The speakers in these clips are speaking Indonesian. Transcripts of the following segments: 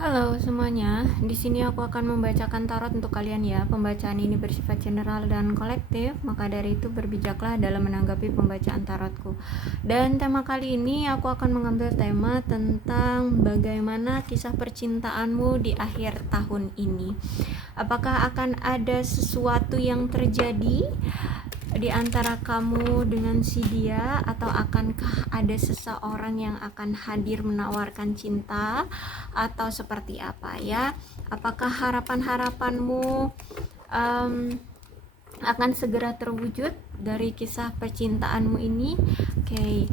Halo semuanya, di sini aku akan membacakan tarot untuk kalian ya. Pembacaan ini bersifat general dan kolektif, maka dari itu berbijaklah dalam menanggapi pembacaan tarotku. Dan tema kali ini aku akan mengambil tema tentang bagaimana kisah percintaanmu di akhir tahun ini. Apakah akan ada sesuatu yang terjadi di antara kamu dengan si dia, atau akankah ada seseorang yang akan hadir menawarkan cinta, atau seperti apa ya? Apakah harapan-harapanmu akan segera terwujud dari kisah percintaanmu ini? Oke,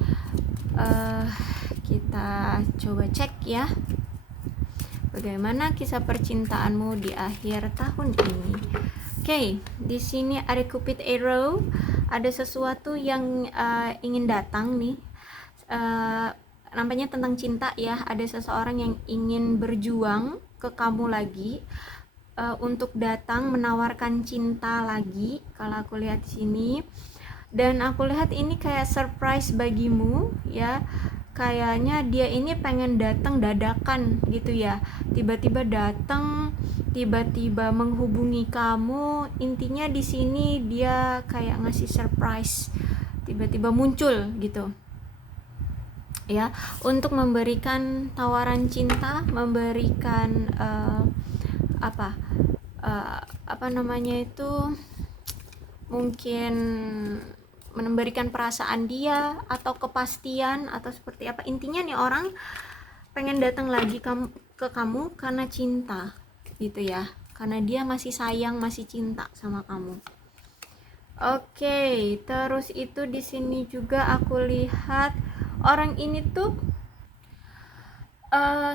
kita coba cek ya. Bagaimana kisah percintaanmu di akhir tahun ini? Oke, di sini ada Cupid Arrow. Ada sesuatu yang ingin datang nih. Nampaknya tentang cinta ya. Ada seseorang yang ingin berjuang ke kamu lagi, untuk datang menawarkan cinta lagi. Kalau aku lihat di sini, dan aku lihat ini kayak surprise bagimu ya. Kayaknya dia ini pengen datang dadakan gitu ya, tiba-tiba datang, tiba-tiba menghubungi kamu. Intinya di sini dia kayak ngasih surprise, tiba-tiba muncul gitu ya, untuk memberikan tawaran cinta, memberikan apa apa namanya itu, mungkin memberikan perasaan dia atau kepastian atau seperti apa. Intinya nih orang pengen datang lagi ke kamu karena cinta gitu ya, karena dia masih sayang, masih cinta sama kamu. Oke, terus itu di sini juga aku lihat orang ini tuh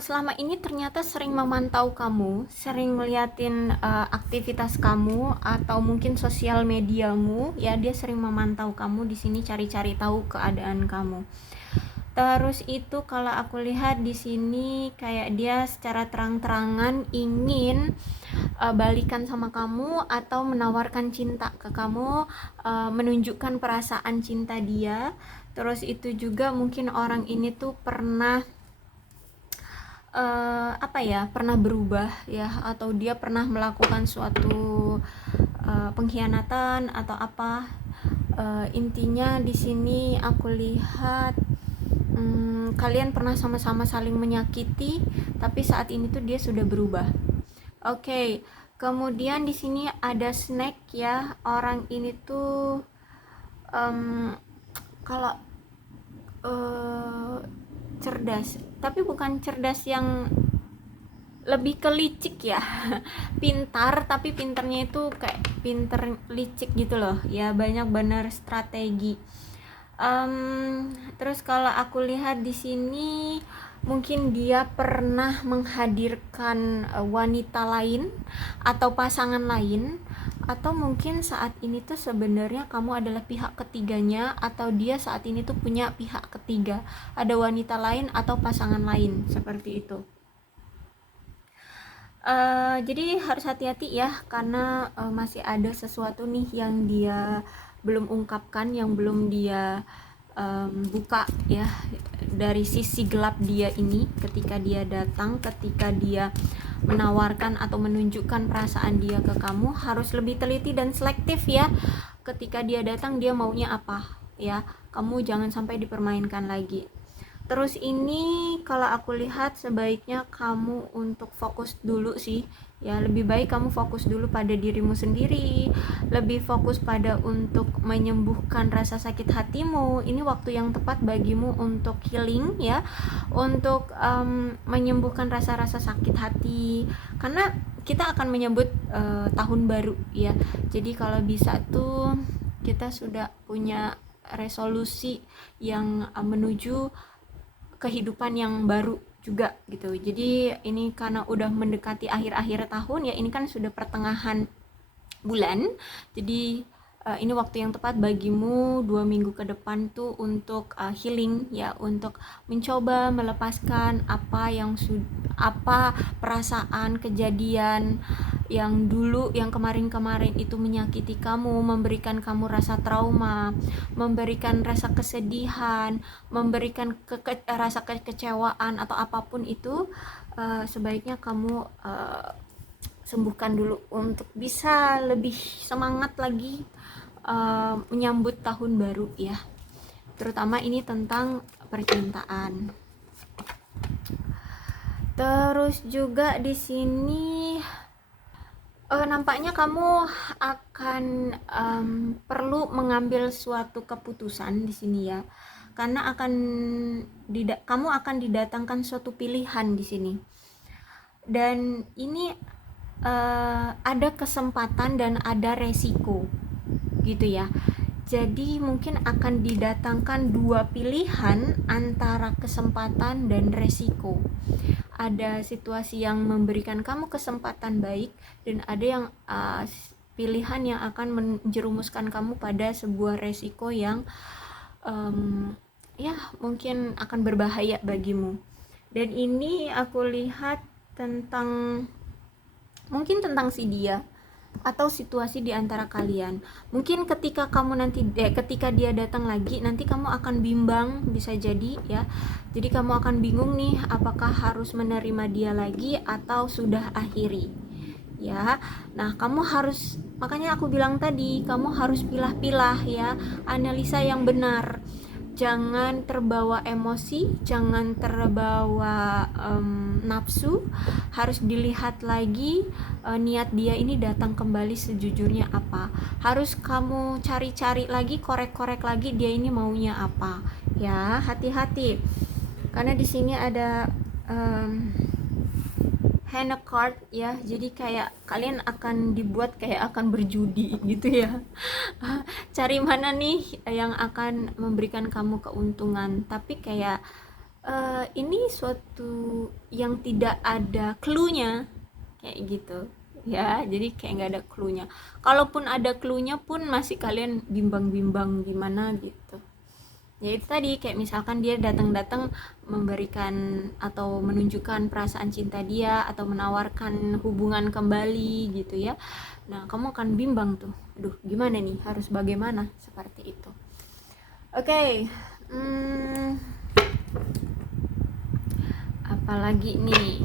selama ini ternyata sering memantau kamu, sering ngeliatin aktivitas kamu atau mungkin sosial mediamu ya. Dia sering memantau kamu di sini, cari-cari tahu keadaan kamu. Terus itu kalau aku lihat di sini kayak dia secara terang-terangan ingin balikan sama kamu atau menawarkan cinta ke kamu, menunjukkan perasaan cinta dia. Terus itu juga mungkin orang ini tuh pernah pernah berubah ya, atau dia pernah melakukan suatu pengkhianatan atau apa. Intinya di sini aku lihat kalian pernah sama-sama saling menyakiti, tapi saat ini tuh dia sudah berubah. Oke, kemudian di sini ada snack ya. Orang ini tuh kalau cerdas, tapi bukan cerdas yang lebih ke licik ya. Pintar, tapi pinternya itu kayak pinter licik gitu loh ya, banyak bener strategi. Terus kalau aku lihat di sini mungkin dia pernah menghadirkan wanita lain atau pasangan lain, atau mungkin saat ini tuh sebenarnya kamu adalah pihak ketiganya, atau dia saat ini tuh punya pihak ketiga, ada wanita lain atau pasangan lain seperti itu. Jadi harus hati-hati ya, karena masih ada sesuatu nih yang dia belum ungkapkan, yang belum dia buka ya, dari sisi gelap dia ini. Ketika dia datang, ketika dia menawarkan atau menunjukkan perasaan dia ke kamu, harus lebih teliti dan selektif ya. Ketika dia datang, dia maunya apa ya, kamu jangan sampai dipermainkan lagi. Terus ini kalau aku lihat sebaiknya kamu untuk fokus dulu sih ya. Lebih baik kamu fokus dulu pada dirimu sendiri, lebih fokus pada untuk menyembuhkan rasa sakit hatimu. Ini waktu yang tepat bagimu untuk healing ya, untuk menyembuhkan rasa-rasa sakit hati, karena kita akan menyebut tahun baru ya. Jadi kalau bisa tuh kita sudah punya resolusi yang menuju kehidupan yang baru juga gitu. Jadi ini karena udah mendekati akhir-akhir tahun ya, ini kan sudah pertengahan bulan. Jadi ini waktu yang tepat bagimu 2 minggu ke depan tuh untuk healing ya, untuk mencoba melepaskan apa perasaan, kejadian yang dulu, yang kemarin-kemarin itu menyakiti kamu, memberikan kamu rasa trauma, memberikan rasa kesedihan, memberikan rasa kekecewaan atau apapun itu, sebaiknya kamu sembuhkan dulu untuk bisa lebih semangat lagi menyambut tahun baru ya. Terutama ini tentang percintaan. Terus juga di sini nampaknya kamu akan perlu mengambil suatu keputusan di sini ya, karena kamu akan didatangkan suatu pilihan di sini, dan ini ada kesempatan dan ada resiko gitu ya. Jadi mungkin akan didatangkan dua pilihan antara kesempatan dan resiko. Ada situasi yang memberikan kamu kesempatan baik, dan ada yang pilihan yang akan menjerumuskan kamu pada sebuah resiko yang ya mungkin akan berbahaya bagimu. Dan ini aku lihat mungkin tentang si dia atau situasi di antara kalian. Mungkin ketika dia datang lagi, nanti kamu akan bimbang, bisa jadi ya. Jadi kamu akan bingung nih, apakah harus menerima dia lagi atau sudah akhiri ya. Nah, makanya aku bilang tadi, kamu harus pilah-pilah ya, analisa yang benar. Jangan terbawa emosi, jangan terbawa nafsu. Harus dilihat lagi niat dia ini datang kembali sejujurnya apa. Harus kamu cari-cari lagi, korek-korek lagi dia ini maunya apa. Ya, hati-hati. Karena di sini ada hand card ya, jadi kayak kalian akan dibuat kayak akan berjudi gitu ya. Cari mana nih yang akan memberikan kamu keuntungan, tapi kayak ini suatu yang tidak ada clue-nya kayak gitu ya. Jadi kayak nggak ada clue-nya. Kalaupun ada clue-nya pun masih kalian bimbang-bimbang gimana gitu. Ya itu tadi, kayak misalkan dia datang memberikan atau menunjukkan perasaan cinta dia atau menawarkan hubungan kembali gitu ya. Nah, kamu akan bimbang tuh, aduh gimana nih, harus bagaimana, seperti itu. Oke. Apalagi nih,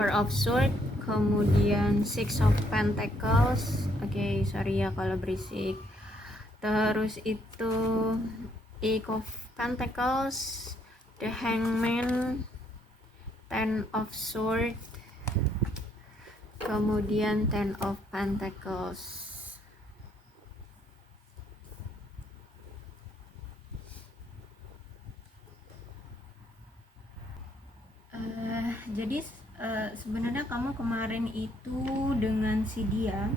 Four of Swords, kemudian Six of Pentacles. Oke, sorry ya kalau berisik. Terus itu Eight of Pentacles, The Hangman, Ten of Swords, kemudian Ten of Pentacles. Jadi sebenarnya kamu kemarin itu dengan si dia,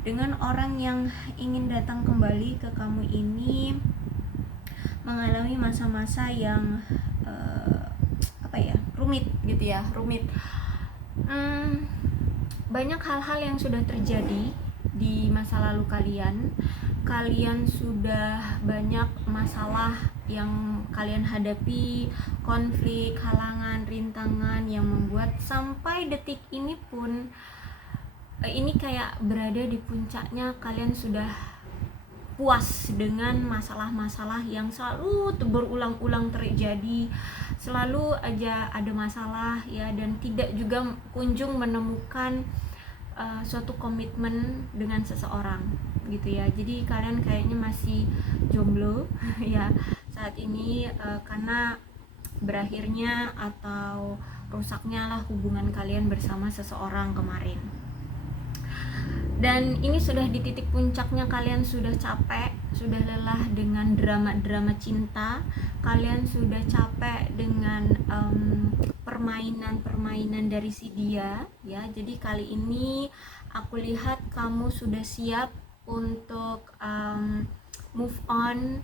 dengan orang yang ingin datang kembali ke kamu ini, mengalami masa-masa yang rumit gitu ya, rumit. Banyak hal-hal yang sudah terjadi di masa lalu kalian sudah banyak masalah yang kalian hadapi, konflik, halangan, rintangan yang membuat sampai detik ini pun ini kayak berada di puncaknya. Kalian sudah puas dengan masalah-masalah yang selalu berulang-ulang terjadi, selalu aja ada masalah ya, dan tidak juga kunjung menemukan suatu komitmen dengan seseorang gitu ya. Jadi kalian kayaknya masih jomblo ya saat ini, karena berakhirnya atau rusaknya lah hubungan kalian bersama seseorang kemarin. Dan ini sudah di titik puncaknya, kalian sudah capek, sudah lelah dengan drama-drama cinta, kalian sudah capek dengan permainan-permainan dari si dia ya. Jadi kali ini aku lihat kamu sudah siap untuk move on,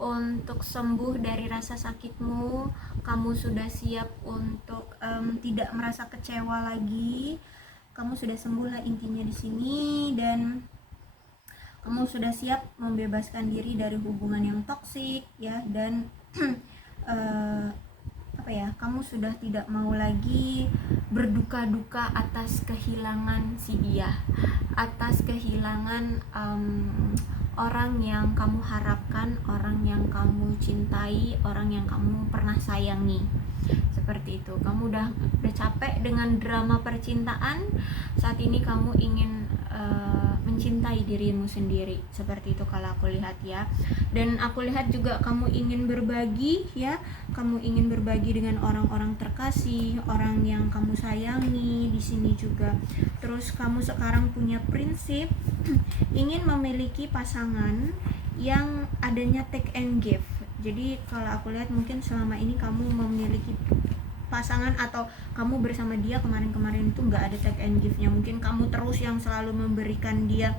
untuk sembuh dari rasa sakitmu, kamu sudah siap untuk tidak merasa kecewa lagi, kamu sudah sembuh lah intinya di sini, dan kamu sudah siap membebaskan diri dari hubungan yang toksik ya, dan kamu sudah tidak mau lagi berduka-duka atas kehilangan si dia, atas kehilangan orang yang kamu harapkan, orang yang kamu cintai, orang yang kamu pernah sayangi. Seperti itu. Kamu udah capek dengan drama percintaan. Saat ini kamu ingin mencintai dirimu sendiri. Seperti itu kalau aku lihat ya. Dan aku lihat juga kamu ingin berbagi ya. Kamu ingin berbagi dengan orang-orang terkasih, orang yang kamu sayangi di sini juga. Terus kamu sekarang punya prinsip ingin memiliki pasangan yang adanya take and give. Jadi kalau aku lihat mungkin selama ini kamu memiliki pasangan atau kamu bersama dia kemarin-kemarin itu nggak ada take and give-nya. Mungkin kamu terus yang selalu memberikan dia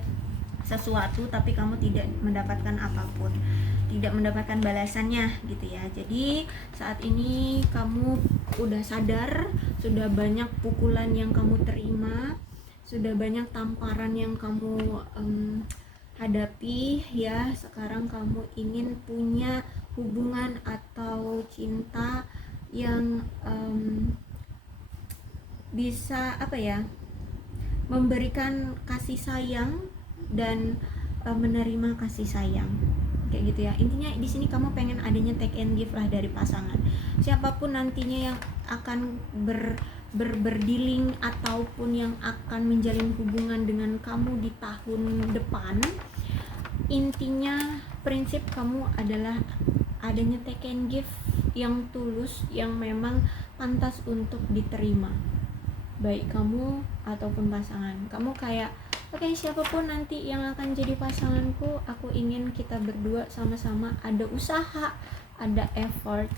sesuatu tapi kamu tidak mendapatkan apapun, tidak mendapatkan balasannya gitu ya. Jadi saat ini kamu udah sadar, sudah banyak pukulan yang kamu terima, sudah banyak tamparan yang kamu hadapi ya. Sekarang kamu ingin punya hubungan atau cinta yang bisa memberikan kasih sayang dan menerima kasih sayang kayak gitu ya. Intinya di sini kamu pengen adanya take and give lah dari pasangan. Siapapun nantinya yang akan berdealing ataupun yang akan menjalin hubungan dengan kamu di tahun depan, intinya prinsip kamu adalah adanya take and give yang tulus, yang memang pantas untuk diterima, baik kamu ataupun pasangan. Kamu kayak oke, siapapun nanti yang akan jadi pasanganku, aku ingin kita berdua sama-sama ada usaha, ada effort,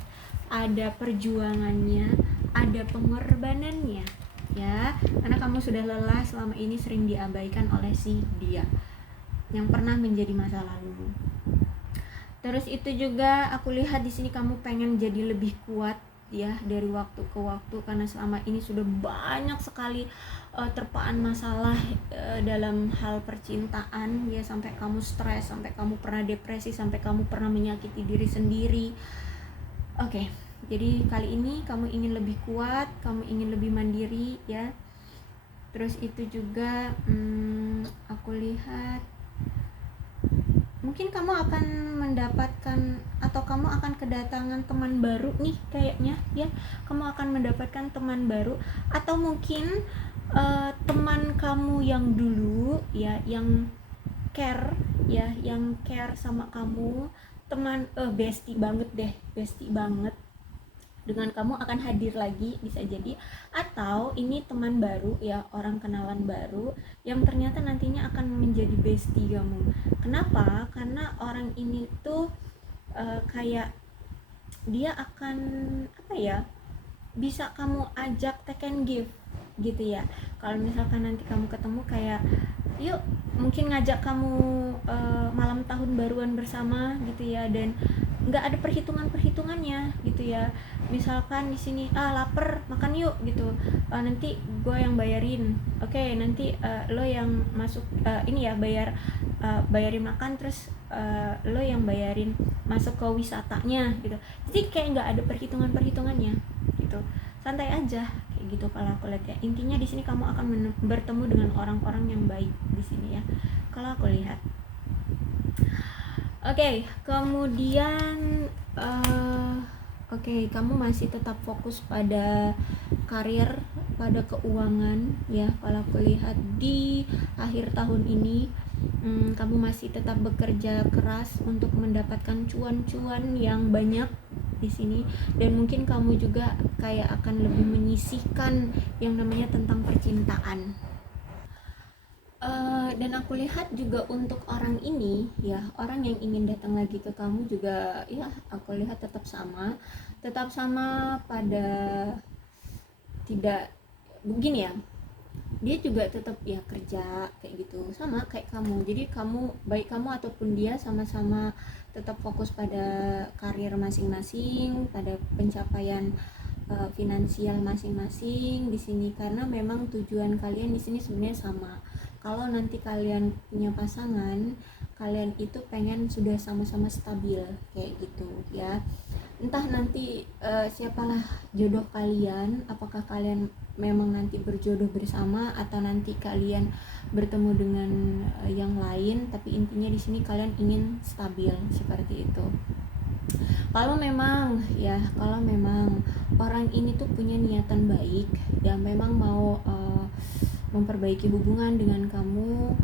ada perjuangannya, ada pengorbanannya ya, karena kamu sudah lelah selama ini sering diabaikan oleh si dia yang pernah menjadi masa lalu. Terus itu juga aku lihat di sini kamu pengen jadi lebih kuat ya dari waktu ke waktu, karena selama ini sudah banyak sekali terpaan masalah dalam hal percintaan ya, sampai kamu stres, sampai kamu pernah depresi, sampai kamu pernah menyakiti diri sendiri. Oke, jadi kali ini kamu ingin lebih kuat, kamu ingin lebih mandiri ya. Terus itu juga aku lihat mungkin kamu akan mendapatkan atau kamu akan kedatangan teman baru nih kayaknya ya. Kamu akan mendapatkan teman baru, atau mungkin teman kamu yang dulu ya, yang care ya, yang care sama kamu, teman bestie banget deh, bestie banget dengan kamu akan hadir lagi, bisa jadi. Atau ini teman baru ya, orang kenalan baru yang ternyata nantinya akan menjadi bestie kamu. Kenapa? Karena orang ini tuh kayak dia akan bisa kamu ajak take and give gitu ya. Kalau misalkan nanti kamu ketemu kayak yuk mungkin ngajak kamu malam tahun baruan bersama gitu ya, dan nggak ada perhitungannya gitu ya. Misalkan di sini lapar, makan yuk gitu, nanti gue yang bayarin, oke, nanti lo yang masuk ini ya, bayarin makan, terus lo yang bayarin masuk ke wisatanya gitu. Jadi kayak nggak ada perhitungannya gitu, santai aja kayak gitu kalau aku lihat ya. Intinya di sini kamu akan bertemu dengan orang-orang yang baik di sini ya kalau aku lihat. Oke, kemudian kamu masih tetap fokus pada karir, pada keuangan ya. Kalau aku lihat di akhir tahun ini kamu masih tetap bekerja keras untuk mendapatkan cuan-cuan yang banyak di sini, dan mungkin kamu juga kayak akan lebih menyisihkan yang namanya tentang percintaan. Dan aku lihat juga untuk orang ini ya, orang yang ingin datang lagi ke kamu juga ya, aku lihat tetap sama pada tidak begini ya. dia juga tetap ya kerja kayak gitu, sama kayak kamu. Jadi kamu, baik kamu ataupun dia, sama-sama tetap fokus pada karir masing-masing, pada pencapaian finansial masing-masing di sini, karena memang tujuan kalian di sini sebenarnya sama. Kalau nanti kalian punya pasangan, kalian itu pengen sudah sama-sama stabil kayak gitu ya. Entah nanti siapalah jodoh kalian, apakah kalian memang nanti berjodoh bersama atau nanti kalian bertemu dengan yang lain, tapi intinya di sini kalian ingin stabil seperti itu. Kalau memang orang ini tuh punya niatan baik ya, memang mau memperbaiki hubungan dengan kamu,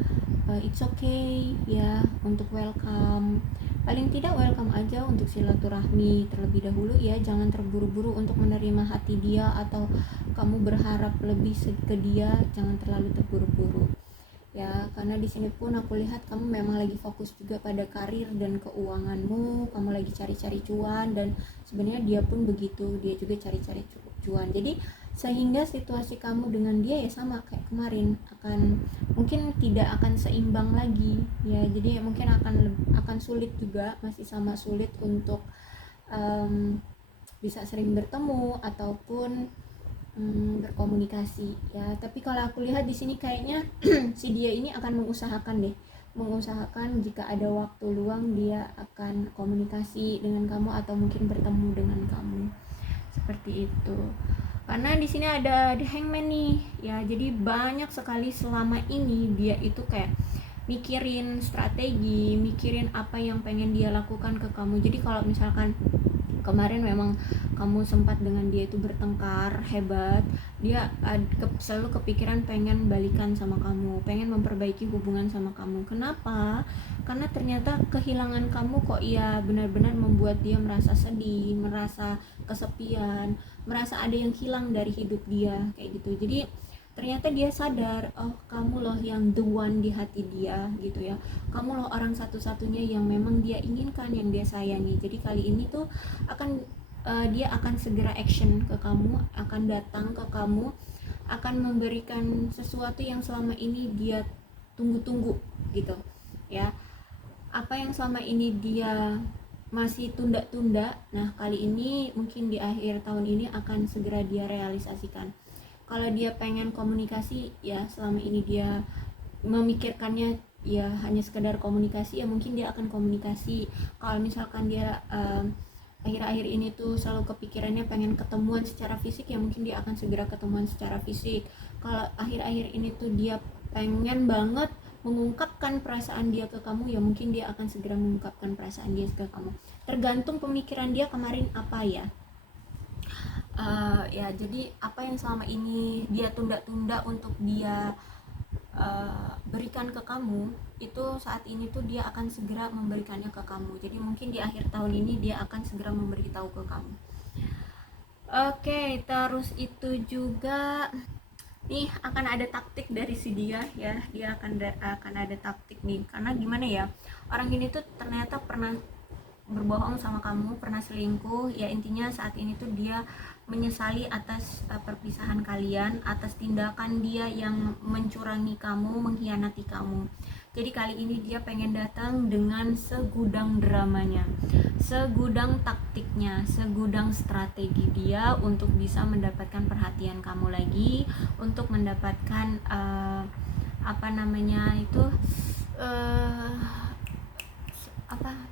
it's okay ya, untuk welcome. Paling tidak welcome aja untuk silaturahmi terlebih dahulu ya, jangan terburu-buru untuk menerima hati dia atau kamu berharap lebih ke dia, jangan terlalu terburu-buru ya, karena di sini pun aku lihat kamu memang lagi fokus juga pada karir dan keuanganmu, kamu lagi cari-cari cuan, dan sebenarnya dia pun begitu, dia juga cari-cari cuan. Jadi sehingga situasi kamu dengan dia ya sama kayak kemarin, mungkin tidak akan seimbang lagi ya, jadi mungkin akan sulit juga, masih sama sulit untuk bisa sering bertemu ataupun berkomunikasi ya. Tapi kalau aku lihat di sini kayaknya si dia ini akan mengusahakan jika ada waktu luang dia akan komunikasi dengan kamu atau mungkin bertemu dengan kamu, seperti itu. Karena di sini ada The Hangman nih ya, jadi banyak sekali selama ini dia itu kayak mikirin strategi, mikirin apa yang pengen dia lakukan ke kamu. Jadi kalau misalkan kemarin memang kamu sempat dengan dia itu bertengkar hebat, dia selalu kepikiran pengen balikan sama kamu, pengen memperbaiki hubungan sama kamu. Kenapa? Karena ternyata kehilangan kamu kok ya benar-benar membuat dia merasa sedih, merasa kesepian, merasa ada yang hilang dari hidup dia kayak gitu. Jadi ternyata dia sadar, oh kamu loh yang the one di hati dia gitu ya, kamu loh orang satu-satunya yang memang dia inginkan, yang dia sayangi. Jadi kali ini tuh dia akan segera action ke kamu, akan datang ke kamu, akan memberikan sesuatu yang selama ini dia tunggu-tunggu gitu ya. Apa yang selama ini dia masih tunda-tunda, nah kali ini mungkin di akhir tahun ini akan segera dia realisasikan. Kalau dia pengen komunikasi ya, selama ini dia memikirkannya ya hanya sekedar komunikasi, ya mungkin dia akan komunikasi. Kalau misalkan dia akhir-akhir ini tuh selalu kepikirannya pengen ketemuan secara fisik, ya mungkin dia akan segera ketemuan secara fisik. Kalau akhir-akhir ini tuh dia pengen banget mengungkapkan perasaan dia ke kamu, ya mungkin dia akan segera mengungkapkan perasaan dia ke kamu. Tergantung pemikiran dia kemarin apa ya. Ya jadi apa yang selama ini dia tunda-tunda untuk dia berikan ke kamu, itu saat ini tuh dia akan segera memberikannya ke kamu. Jadi mungkin di akhir tahun ini dia akan segera memberitahu ke kamu. Oke, terus itu juga nih akan ada taktik dari si dia ya, dia akan ada taktik nih. Karena gimana ya, orang ini tuh ternyata pernah berbohong sama kamu, pernah selingkuh ya. Intinya saat ini tuh dia menyesali atas perpisahan kalian, atas tindakan dia yang mencurangi kamu, mengkhianati kamu. Jadi kali ini dia pengen datang dengan segudang dramanya, segudang taktiknya, segudang strategi dia untuk bisa mendapatkan perhatian kamu lagi, untuk mendapatkan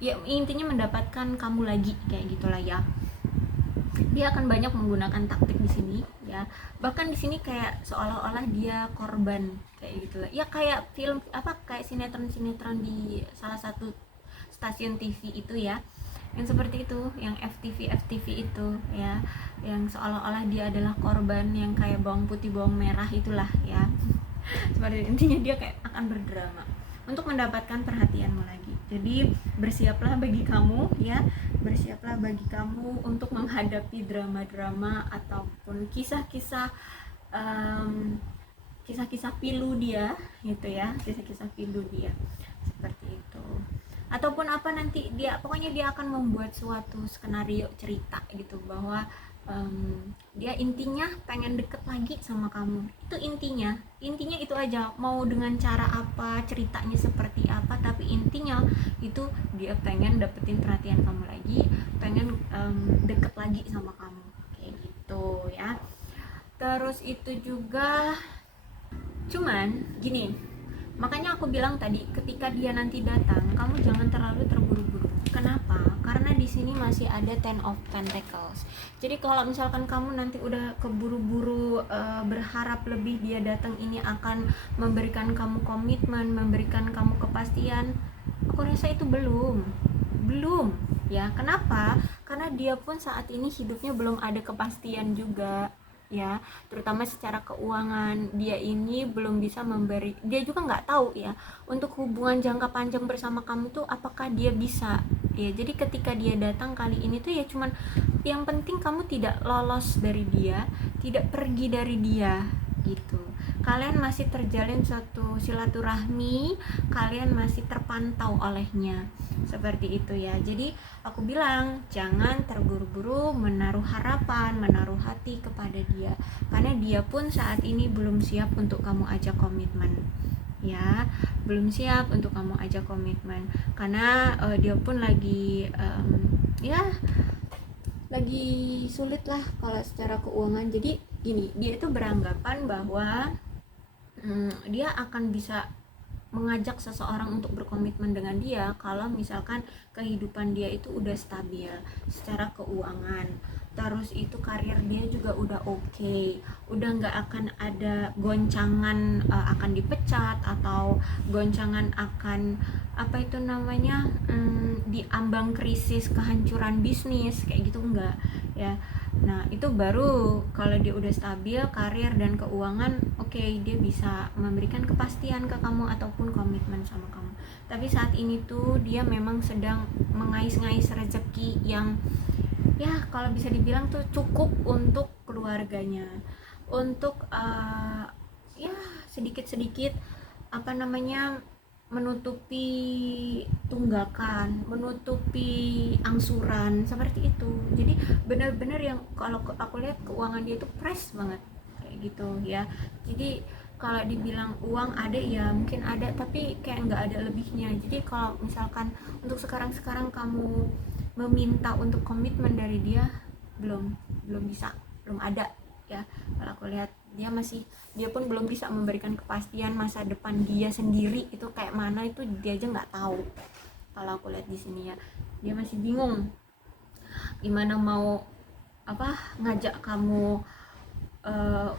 ya intinya mendapatkan kamu lagi kayak gitulah ya. Dia akan banyak menggunakan taktik di sini ya, bahkan di sini kayak seolah-olah dia korban kayak gitulah ya, kayak film kayak sinetron di salah satu stasiun TV itu ya, yang seperti itu, yang FTV itu ya, yang seolah-olah dia adalah korban yang kayak bawang putih bawang merah itulah ya. Seperti intinya dia kayak akan berdrama untuk mendapatkan perhatianmu lagi. Jadi bersiaplah bagi kamu ya, bersiaplah bagi kamu untuk menghadapi drama-drama ataupun kisah-kisah pilu dia gitu ya, kisah-kisah pilu dia seperti itu. Ataupun apa nanti dia, pokoknya dia akan membuat suatu skenario cerita gitu, bahwa dia intinya pengen deket lagi sama kamu. Itu intinya itu aja, mau dengan cara apa, ceritanya seperti apa, tapi intinya itu dia pengen dapetin perhatian kamu lagi, pengen deket lagi sama kamu, kayak gitu ya. Terus itu juga, cuman gini, makanya aku bilang tadi, ketika dia nanti datang, kamu jangan terlalu terburu-buru. Kenapa? Karena di sini masih ada Ten of Pentacles. Jadi kalau misalkan kamu nanti udah keburu-buru berharap lebih dia datang ini akan memberikan kamu komitmen, memberikan kamu kepastian, aku rasa itu belum ya. Kenapa? Karena dia pun saat ini hidupnya belum ada kepastian juga ya, terutama secara keuangan. Dia ini belum bisa memberi, dia juga nggak tahu ya untuk hubungan jangka panjang bersama kamu tuh apakah dia bisa ya. Jadi ketika dia datang kali ini tuh ya cuman yang penting kamu tidak lolos dari dia, tidak pergi dari dia gitu. Kalian masih terjalin suatu silaturahmi, kalian masih terpantau olehnya, seperti itu ya. Jadi aku bilang jangan terburu-buru menaruh harapan, menaruh hati kepada dia, karena dia pun saat ini belum siap untuk kamu ajak komitmen ya, belum siap untuk kamu ajak komitmen, karena dia pun lagi ya lagi sulit lah kalau secara keuangan. Jadi gini, dia itu beranggapan bahwa dia akan bisa mengajak seseorang untuk berkomitmen dengan dia kalau misalkan kehidupan dia itu udah stabil secara keuangan, terus itu karir dia juga udah oke, udah nggak akan ada goncangan akan dipecat atau goncangan akan apa itu namanya diambang krisis kehancuran bisnis kayak gitu, enggak ya. Nah itu baru kalau dia udah stabil karir dan keuangan, oke, dia bisa memberikan kepastian ke kamu ataupun komitmen sama kamu. Tapi saat ini tuh dia memang sedang mengais-ngais rezeki yang ya kalau bisa dibilang tuh cukup untuk keluarganya, untuk ya sedikit-sedikit apa namanya menutupi tunggakan, menutupi angsuran seperti itu. Jadi benar-benar yang kalau aku lihat keuangan dia itu fresh banget kayak gitu ya. Jadi kalau dibilang uang ada ya mungkin ada, tapi kayak nggak ada lebihnya. Jadi kalau misalkan untuk sekarang kamu meminta untuk komitmen dari dia, belum bisa, belum ada ya. Kalau aku lihat dia pun belum bisa memberikan kepastian masa depan dia sendiri itu kayak mana, itu dia aja nggak tahu. Kalau aku lihat di sini ya, dia masih bingung gimana mau ngajak kamu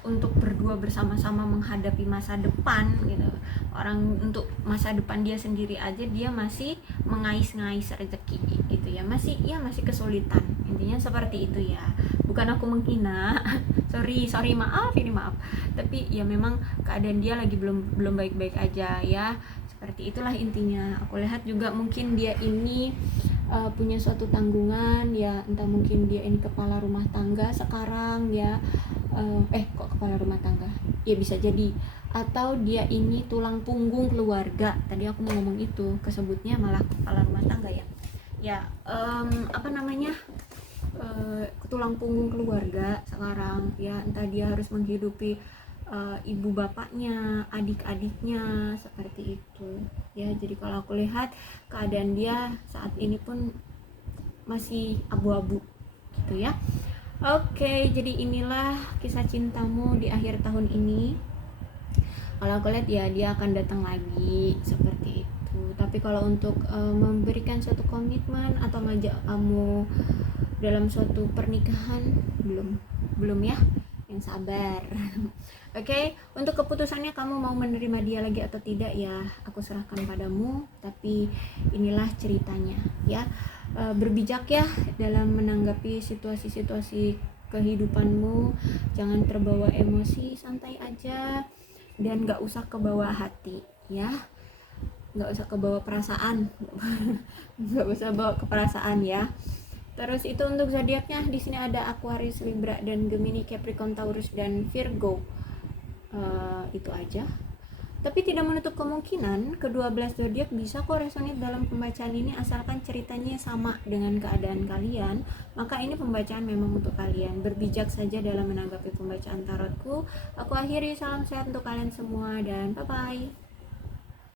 untuk berdua bersama-sama menghadapi masa depan gitu. Orang untuk masa depan dia sendiri aja dia masih mengais-ngais rezeki gitu ya, masih kesulitan, intinya seperti itu ya. Bukan aku menghina sorry maaf, tapi ya memang keadaan dia lagi belum baik-baik aja ya, seperti itulah intinya. Aku lihat juga mungkin dia ini punya suatu tanggungan ya, entah mungkin dia ini kepala rumah tangga sekarang ya, kok kepala rumah tangga ya, bisa jadi, atau dia ini tulang punggung keluarga. Tadi aku mau ngomong itu, kesebutnya malah kepala rumah tangga ya tulang punggung keluarga sekarang ya, entah dia harus menghidupi ibu bapaknya, adik-adiknya, seperti itu ya. Jadi kalau aku lihat keadaan dia saat ini pun masih abu-abu gitu ya. Oke, jadi inilah kisah cintamu di akhir tahun ini. Kalau aku lihat ya dia akan datang lagi seperti itu. Tapi kalau untuk memberikan suatu komitmen atau ngajak kamu dalam suatu pernikahan, belum ya, yang sabar. Oke, untuk keputusannya kamu mau menerima dia lagi atau tidak ya aku serahkan padamu, tapi inilah ceritanya ya. Berbijak ya dalam menanggapi situasi-situasi kehidupanmu, jangan terbawa emosi, santai aja dan gak usah kebawa hati ya, gak usah kebawa perasaan gak usah bawa ke perasaan ya. Terus itu untuk zodiaknya di sini ada Aquarius, Libra, dan Gemini, Capricorn, Taurus, dan Virgo. Itu aja. Tapi tidak menutup kemungkinan kedua belas zodiak bisa kok resonate dalam pembacaan ini, asalkan ceritanya sama dengan keadaan kalian. Maka ini pembacaan memang untuk kalian. Berbijak saja dalam menanggapi pembacaan tarotku. Aku akhiri, salam sehat untuk kalian semua dan bye bye.